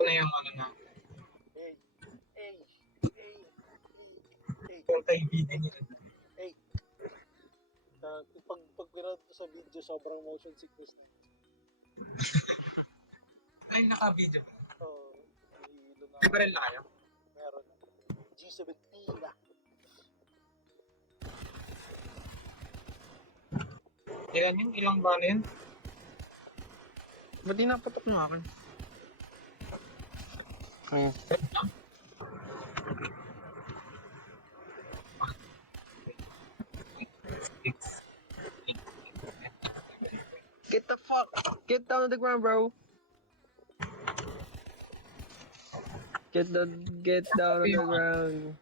ko na yung ano na. Hey, hey, hey, hey, Yung kaibigan niya. hey. Pag pinanood ko sa video, sobrang motion sickness na. Ay, naka-video ba? Oo, hihilo na. Di ba rin na kayo? Meron na. G17 na. Ilan yung ilang bala yun? Ba't di napatok ng akin? Get the fuck! Get down on the ground, bro! Get down on the ground.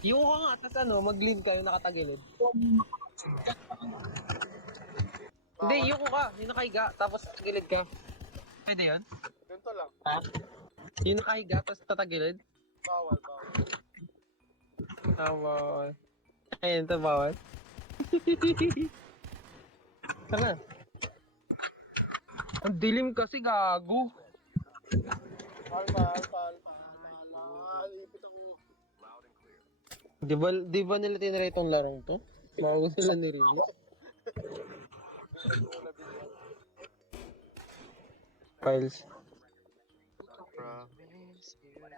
Yung ka nga, tas ano, mag-lean ka na nakatagilid. Hindi, yung ka, yung nakahiga, tapos tatagilid ka. Pwede yun? Ganito lang. Ha? Yung nakahiga, tapos tatagilid? Bawal. Bawal. Ayun, ito bawal. Tanga. Ang dilim kasi, gago. Alpha. Ipit ako. Di ba nila tinry itong larong to? Bago sila nirelease. Files. Promise you. I'm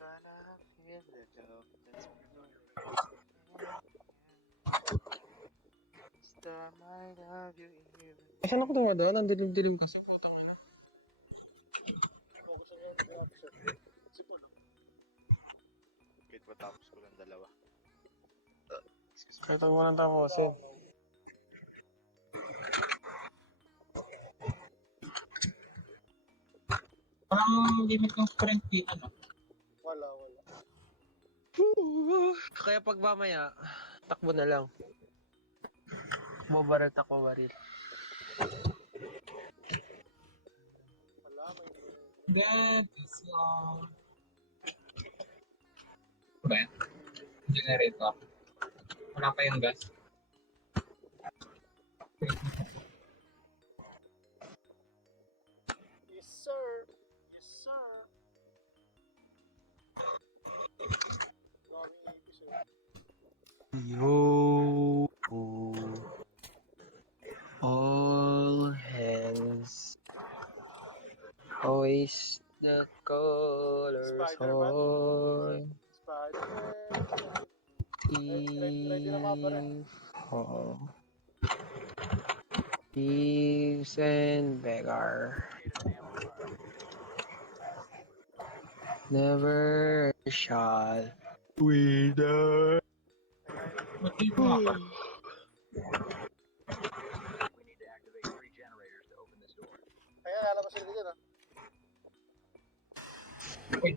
gonna feel the love that's this time I love you even. Saan ako dumadaan? Ang dilim-dilim kasi, putang ina. Focus on your reaction. Sipol. Kahit matapos ko ng dalawa. Kahit ang walang tao kasi. Parang limit ng sprint dito, no? Wala. Kaya pag mamaya, takbo na lang. Takbo baril. Wala, may That is all. Ba yan? Generator. Wala pa yung gas. Yes, sir. Daming ipis eh. Yo, all hands, hoist the colors Spider-Man. on. Spider-Man. Ready na mga pare. Thieves and beggar never shall we die. Ba't dito nga pa? Kaya lalabas sila dyan ah. Uy.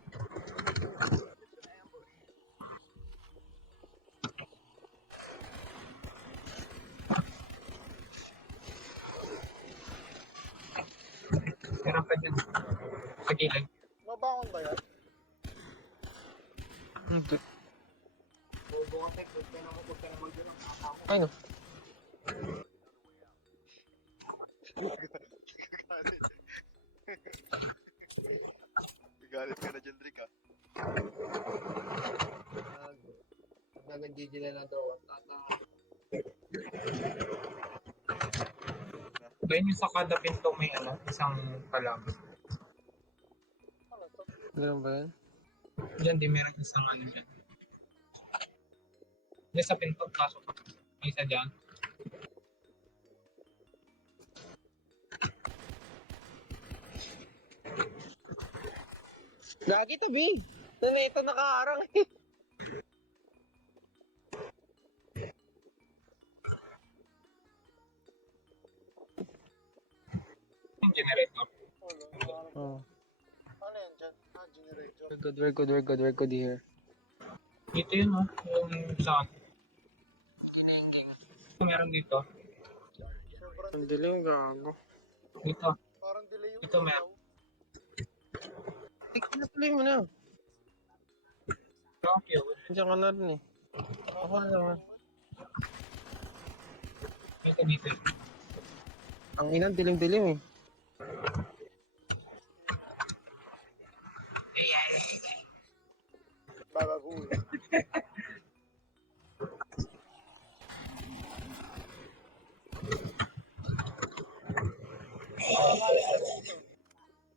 Meron pa dyan. Sa gilid. Mabangon ba yan? Hindi. Bobo ka, Tek. Huwag ka na mag-gano'n. Ay no. Galit ka na dyan, Rick, ha? Nag-gigil na daw ang tata. Ba yun yung sa kada pinto may ano, isang palang. Ano to? Ganun ba yun? Diyan di meron isang ano dyan. Diyan sa pinto, pasok. May isa dyan. Gagi to, B! Ito nakaharang eh. Yung generator. Wala. Oh. Ano yan dyan? Generator. We're good here. Dito yun, oh. Yung sa... Meron dito. Sobrang Ang dilim, gago. Dito. parang delay yung Ito, ilaw. meron. Tuloy mo na. Okay, Diyan ka na rin eh. Ako na naman. dito. Ang inang dilim-dilim eh. Bababoy.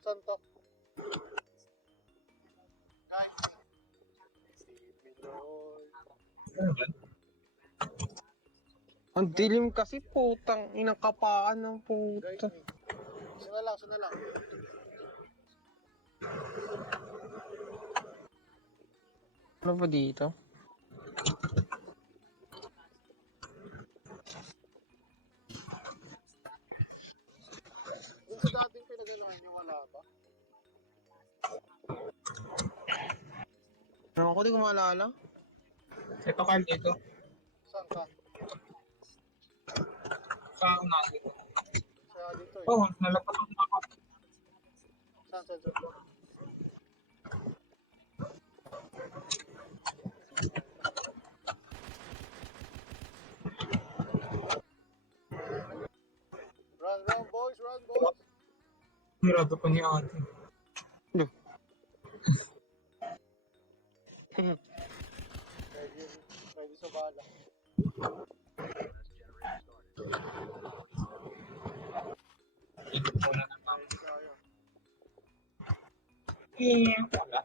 Saan to? Guys. Save me, Lord. Ang dilim kasi, putang inang kapaan ng Guide puta. me. Suna lang, suna lang. Ano ba dito? Dun sa dating pinagalahan niyo, wala ba? Ano ko, di ko maalala. Ito Carl, dito. Saan ka? Sa una dito. Sa dito eh. Oh, nalapat ako na ako. Saan? Run, boys, run, boys. Hirado pa niya ate. Ready sa bala. Ikot muna ng tao. Ready tayo. Wala.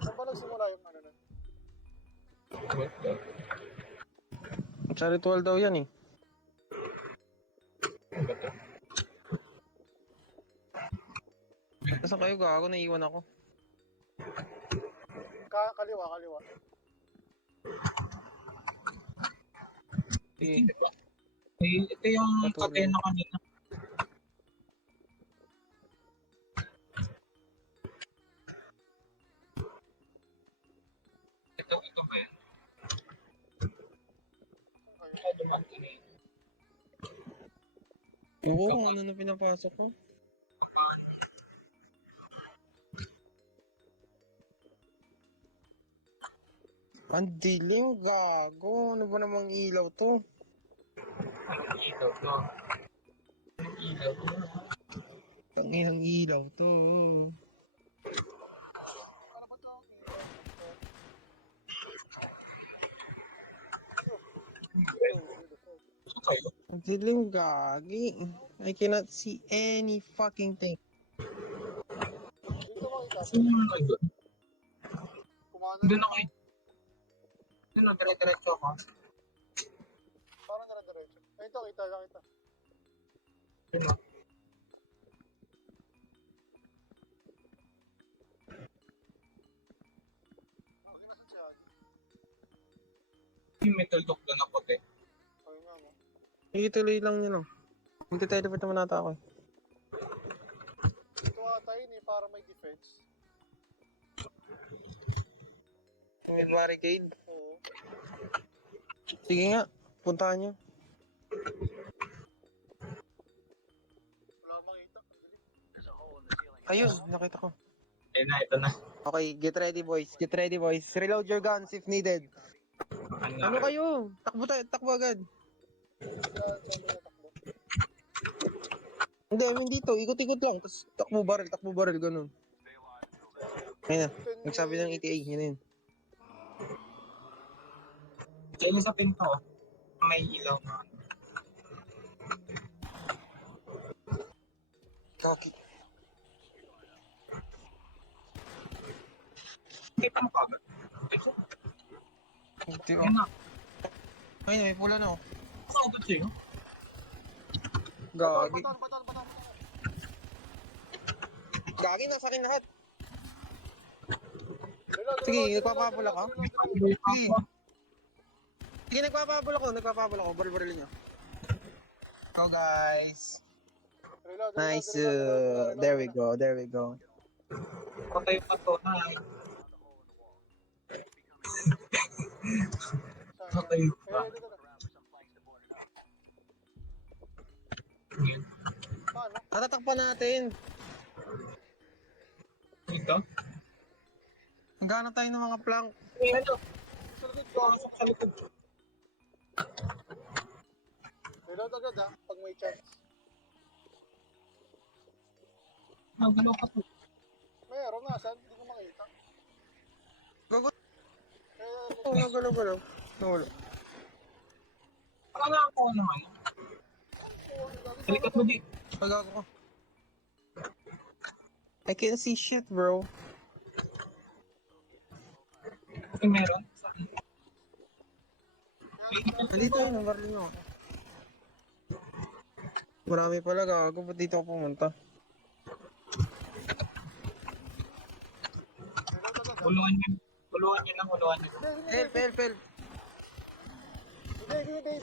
Saan ba nagsimula yung ano nun? Sa ritual daw yan eh. Nasaan kayo, gago? Naiwan ako. Kaliwa. Sige. Ito yung Patuloy. kadena kanina. Ito ba yan? Ay, dumaan kanina. Oo, kung ano na pinapasok ko. Ang dilim, gago. Ano ba namang ilaw to? Anong ilaw to? Anong ilaw to? Ang inang ilaw to. Ano ba to? Ito kayo? Ang dilim, gagi. I cannot see any fucking thing. Dito makita. Sino naman kayo doon? Kumana Doon ako eh. Doon na, dire-diretso ako. Parang dire-diretso. Ay, ito, kita. Doon na. Okay, nasan siya? Yung metal dock doon na puti. Okay nga mo. Ituloy lang yun lang. Magte-teleport naman nata ako eh. Ito ata yun eh, para may defense. May barricade. Oo. Sige nga, puntahan nyo. Wala makita. Ayun, nakita ko. Ayun na, ito na. Okay, get ready boys. Get ready boys. Reload your guns if needed. Ano kayo? Takbo tayo, takbo agad. Saan tinatakbo? Hindi, I mean dito, ikot-ikot lang. Tapos takbo baril, ganun. Ayun na, nagsabi ng ETA, yun na yun. Diyan yung sa pinto. May ilaw na. Kaki. Kita mo ka ba? Hindi Ayun na. Ayun, may pula na oh. Saan ako sa'yo? Gagi. Baton. Gagi, nasa akin lahat. Reload, Sige, reload, nagpapabula ka? reload. Sige. Sige, nagpapabula ko. Baril-baril nyo. Go guys. Reload, Nice. reload. There we go. Patay pa to. Hi. Patay pa. Dito na. Paano? Natatakpan natin. Dito? Hanggang tayo ng mga plank. Ano? Sa likod ko. Sa likod. Reload agad ha, pag may chance. Magalaw ka po. Meron, nasan? Hindi ko makita. Gago. Eh, Oh, nagalaw-galaw. Nawala. Parang ako naman. Sa likod mo di. Pagago ko. I can't see shit, bro. Okay, meron. Dito yun, nabarling ako. Marami pala, gago. Ba't dito ako pumunta? reload agad ha. Huluan niya. Huluan niya lang, huluan niya. Help, help, help. Hindi.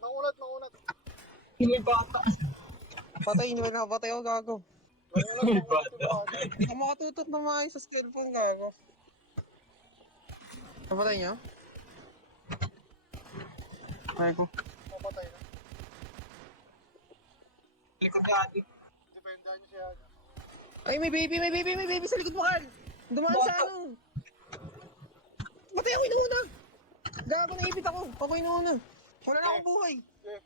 Naunat. Hindi bata. Patay, hindi ba nakapatay ako, gago. Naunat yung bata. Hindi ko makatutot na maayos sa skillphone, gago. Napatay niya? Ay ko. Mapatay na. Likod niya ate. Dependahan niyo siya. Ay, may baby sa likod mo, Carl! Dumaan sa ano! Patay ako inuuna! Gago, naipit ako! Ako inuuna! Wala na akong buhay! Okay.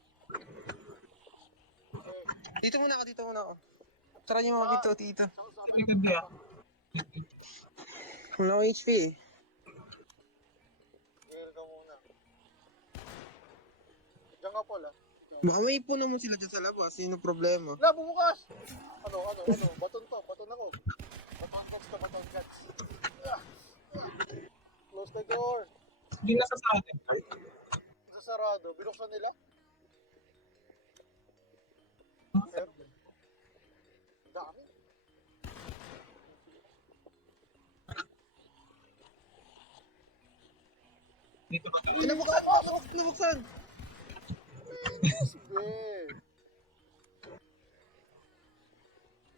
Dito muna ako. Tara niyo mga bito, tito. Likod niya. Wala akong HP eh. Gil ka muna. Diyan ka pala. Baka may puno mo sila dyan sa labas, sino problema? La, bumukas! Ano? Baton to. Baton ako. Baton guts. Close the door. Hindi nasa sa atin. Nasasarado. Binuksan nila? Meron. Dami. Dito ba? Nabuksan! Sige.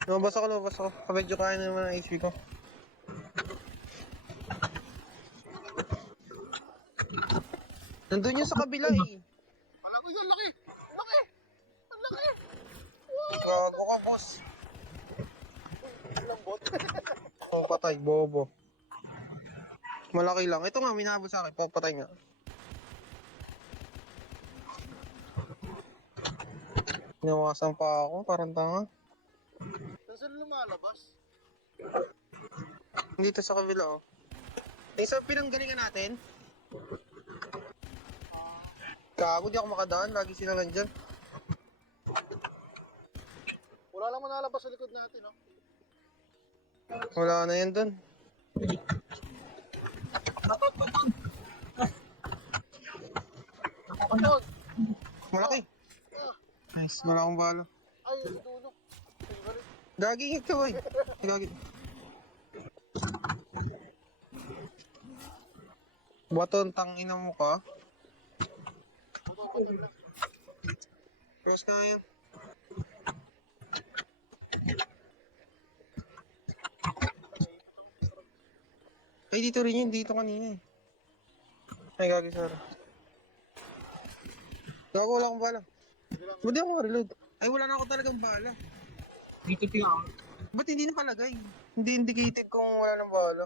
Lumabas ako. Kabedyo kaya na naman ang HP ko. Nandun yun sa kabila eh. Alam ko yun, laki! Laki! Ang laki! Gago ka, boss. Lambot. Oh, patay, bobo. Malaki lang. Ito nga, minabot sa akin. Patay nga. Nawasan pa ako, parang tanga. Saan lumalabas? Dito sa kabila, oh. Sa pinanggalingan natin. Gago, di ako makadaan. Lagi sila nandyan. Wala lang manalabas sa likod natin, no? Wala na yan dun. Baton! Malaki. Nice, wala akong bala. Ay, sa dulo. Favorite. Gagi, ikaw eh. Gagi. Baton, tangina mo ka. Baton lang. Cross ka ngayon. Ay, dito rin yun. Dito kanina eh. Ay, gagi, sorry. Gago, wala akong bala. Ba't di ako reload? Ay, wala na ako talagang bala. Dito tiyo ako. Ba't hindi nakalagay? Hindi indicated kung wala ng bala.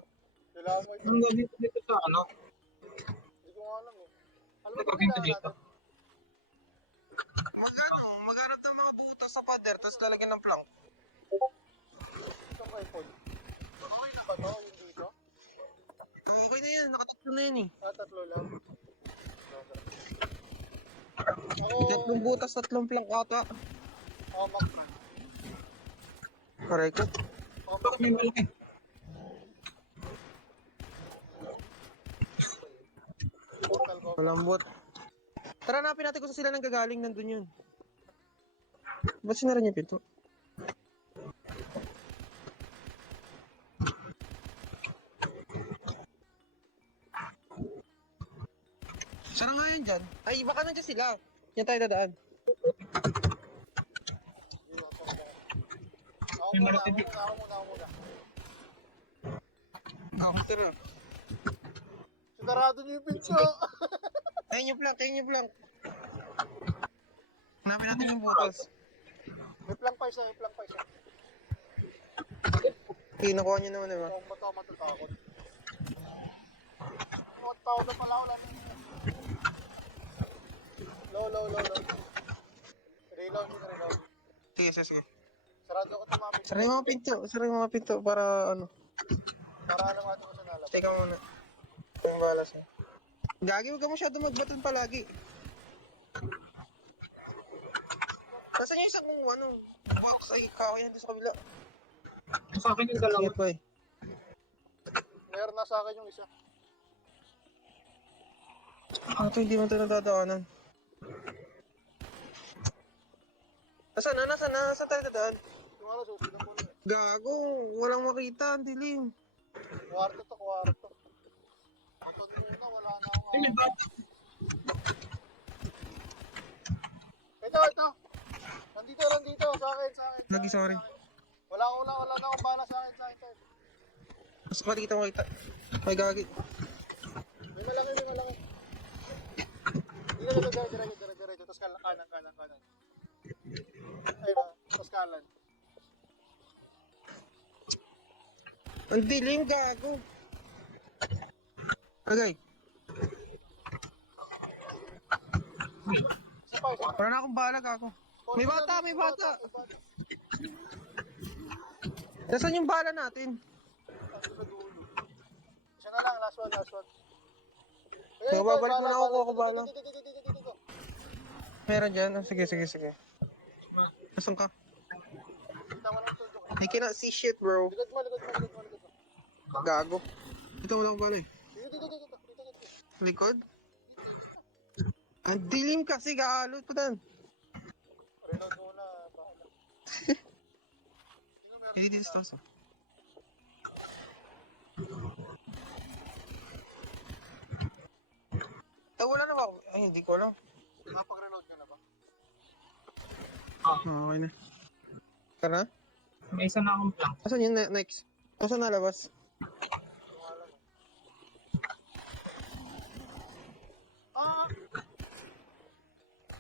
Kailangan mo ito. Ang gabi ko dito sa ano? Hindi ko nga alam eh. Alam mo Ano ba gagawin ko kailangan dito? natin? Maghanap ng mga butas sa pader, tapos lalagyan ng plank. Itong iPhone. Okay na ba to? Yung dito? Okay na yan, nakatatlo na yan eh. Tatlo lang. Tatlong butas, tatlong plank ata. Ako Mac. Aray ko. Ako Bakit may malaki? portal ko. Malambot. Tara, hanapin natin kung saan sila nang gagaling, nandun yun. Ba't sinara niyo yung pinto? Saan nga yan dyan? Ay, baka nandiyan sila. Yan tayo dadaan. Ako May muna. malaki dito. Ako, tara. Sinarado niyo yung pinto. Ayun yung plank. Hanapin natin yung butas. May plank pa isa. Okay, nakuha niyo naman, diba? Kung ba't ako matatakot? Matatakot na pala ako lang. Low. reloading, reloading. Sige, sige, sige. Sarado ako tumapit. Sara yung mga pinto. Sara yung mga pinto para ano. Para alam natin kung saan nalabas. Teka muna. Ito yung balas eh. Gagi, huwag ka masyado magbaton palagi. Nasaan yung isang mong ano? Box ay kakayan doon sa kabila. Sa akin yung dalawa. Sige po eh. Meron na sa akin yung isa. Ito hindi mo ito nadadaanan. Nasaan na? Nasaan na? Saan tayo dadaan? Yung ano, susunod ko na. Gago, walang makita, ang dilim. Kwarto to, kwarto. Ito muna, wala na akong... Ay, may bat. Ito. Nandito, sa akin, sa akin. Lagi, sorry. Wala na akong bala sa akin, sir. Mas makikita mo kita. Ay, gagi. May malaki. Diretso. Tapos kanan. Ayun na, tapos kanan. Ang dilim, gago. Okay. Isa pa. Wala na akong balag ako. May bata. Nasaan yung bala natin? Isa na lang, last one. Kaya babalik mo na ako kung bala. Dito. Meron dyan? Ah, sige. Nasaan ka? Kita mo ng tutok. I cannot see shit, bro. Likod mo. Gago. Ito wala akong bala eh. Dito. Likod? Ang dilim kasi, gaalot pa dan. Reload muna, bahala. Hindi dito sa taas ah. Wala na ba ako? Ay, hindi ko alam. Nakapag-reload ka na ba? Okay na. Tara? May isa na akong plank. Asan yun? Next? Asan nalabas?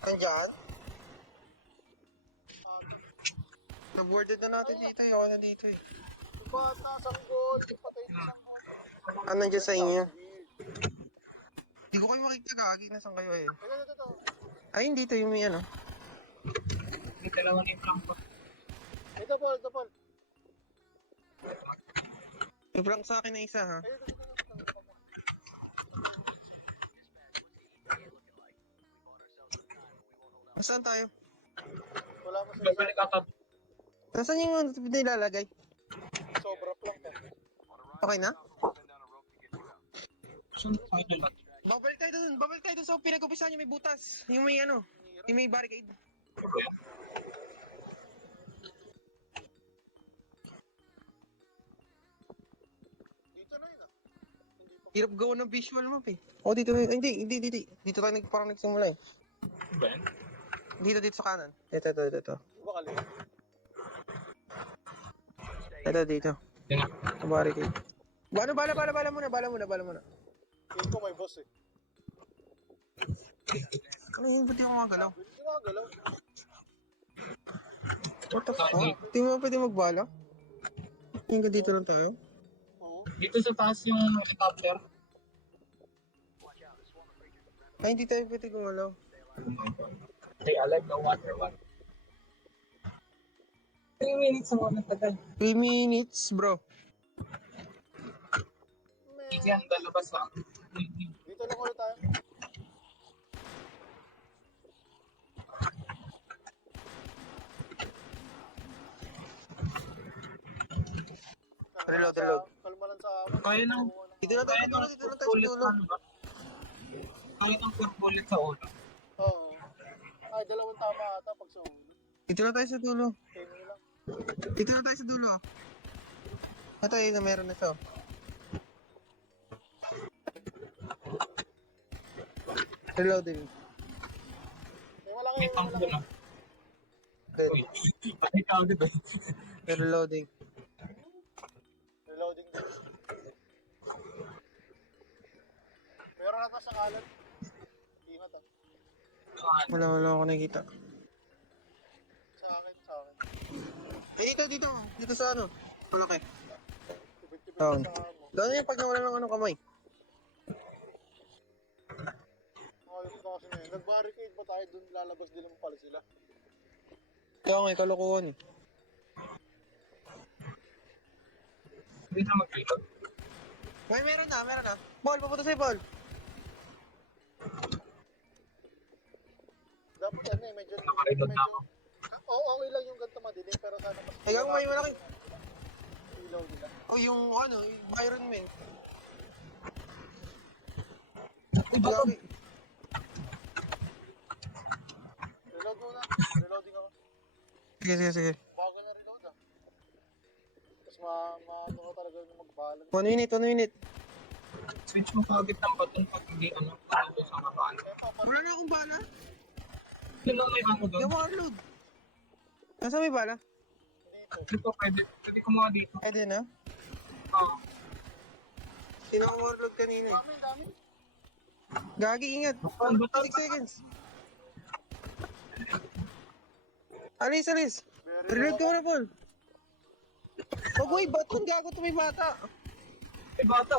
Andyan? Na-boarded na natin dito eh. Ako na dito eh. Bata, sanggol. Patay na sanggol. Ano nandiyan sa inyo? Hindi ko kayo makikita gagi. Nasaan kayo eh? Ito. Ayun dito yung may ano. May dalawa na yung plank ko. Ito, Paul. May prank sa akin na isa ha. Ito. Nasaan tayo? Wala mo sa Babalik ako. Nasaan yung ano nilalagay? sobra lang ka. Okay na? Saan tayo dalawa? Babalik tayo dun sa pinag-upisahan niyo may butas. Yung may ano, yung may barricade. Dito na yun ah. Hindi pa. Hirap gawa ng visual map eh. Oh, dito na, hindi. Dito tayo parang nagsimula eh. Ben? Dito sa kanan. Ito. Iba kali. Dito. Yan na. Sa barricade. Bala muna. Feel ko may boss eh. Ano yun? Ba't di ako magalaw? Hindi nga galaw. What the fuck? Di mo pwede magbala? Hanggang dito lang tayo? Oo. Dito sa taas yung helicopter. Ay, hindi tayo pwede gumalaw. Stay alive, no matter what. 3 minutes ang mga tagal. 3 minutes, bro. Easy ang lalabas lang. Dito lang ulit tayo. Reload. Kalma lang sa amin. Kaya nang... Dito lang tayo sa bullet dulo. ano ba? Kaya ng 4 bullet sa ulo. Oo. Ay, dalawang tama ata pag sa ulo. Dito lang tayo sa dulo. Tingin lang. Dito lang tayo sa dulo. Ito yun na meron na siya. Reloading. May malaki. May tank ko lang. Dead. Uy. Ay, tao diba? Reloading. Reloading din. Meron na sa kalat. Ingat ah. Wala ako nakikita. Sa akin. Eh, dito. Dito sa ano? Malaki. Tibig-tibig Down. sa amo. Doon yung pag nawala ng ano kamay. Ayos na kasi na yun. Nag-barricade pa tayo dun, lalabas din naman pala sila. Kaya nga, kalokohan eh. Hindi na mag-reload. May meron na, meron na. Ball, papunta sa'yo, ball. Dapat ano eh, medyo... Nakareload na ako. Oo, okay lang yung ganito madilim, pero sana mas... Ay, ang may malaki. Ilaw nila. O yung ano, yung Byron Man. Iba to. Grabe. Reload muna. Reloading ako. Sige, sige, sige. Bago na reload ah. Tapos ano ko talaga yung mag-balance. 1 minute, 1 minute. Switch mo kagad ng button pag hindi ano. Pag sa kapaan. Wala na akong bala. Yun lang may ano doon. Yung overload. Nasa may bala? Dito pwede. Pwede kumuha dito. Pwede na. Oo. Sino ang overload kanina? Dami, dami. Gagi, ingat. Ano ba 6 seconds. Alis, alis. Reload ka muna, Paul. Pag uy, baton gago to may bata. May bata.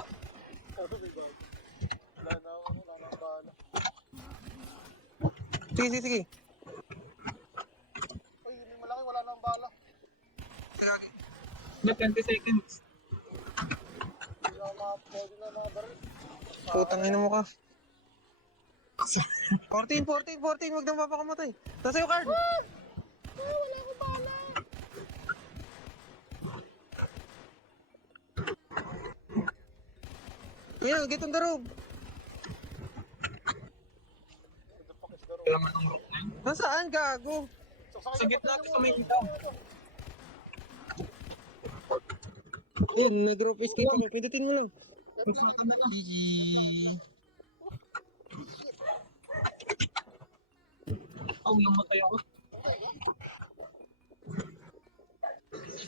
Ano may bago? Wala na ako, wala na akong bala. Sige, sige, sige. Uy, hindi malaki, wala na akong bala. Gagi. May 20 seconds. Hindi na ako pwede na baril. Putang ina mo ka. 14, 14, 14. Huwag nang mapakamatay. Tapos yung card. Wala akong bala. Yeah, get on the rope. What the fuck is the road? Kailangan ng rope na yun. Nasaan, gago? Sa gitna sa may ilaw. Ayun, nag-rope escape ako. Pindutin mo lang. Kung saan ka na lang. GG. Oh, namatay ako.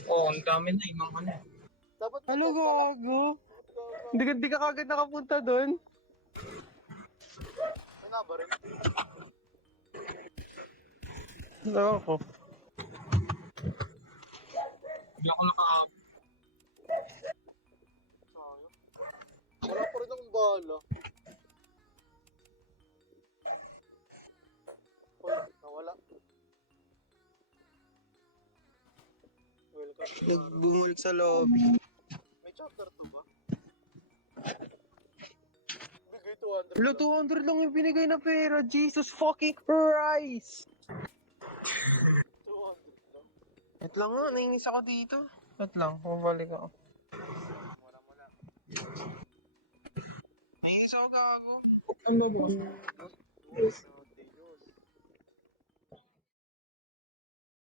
Oh, ang dami na yung mga ano. Dapat Ano, gago? Hindi ka kagad nakapunta doon. may nabaril. Ako. Hindi ako naka... Sayang. Wala pa rin akong bala. Uy, nawala. Welcome. Nagbumulit sa lobby. May chapter 2 ba? Bigay 200. Wala, 200 lang yung binigay na pera. Jesus fucking Christ! 200 lang. Wait lang nga, nainis ako dito. Wait lang, bumalik ako. Wala mo na. Nainis ako gago. Ano ba?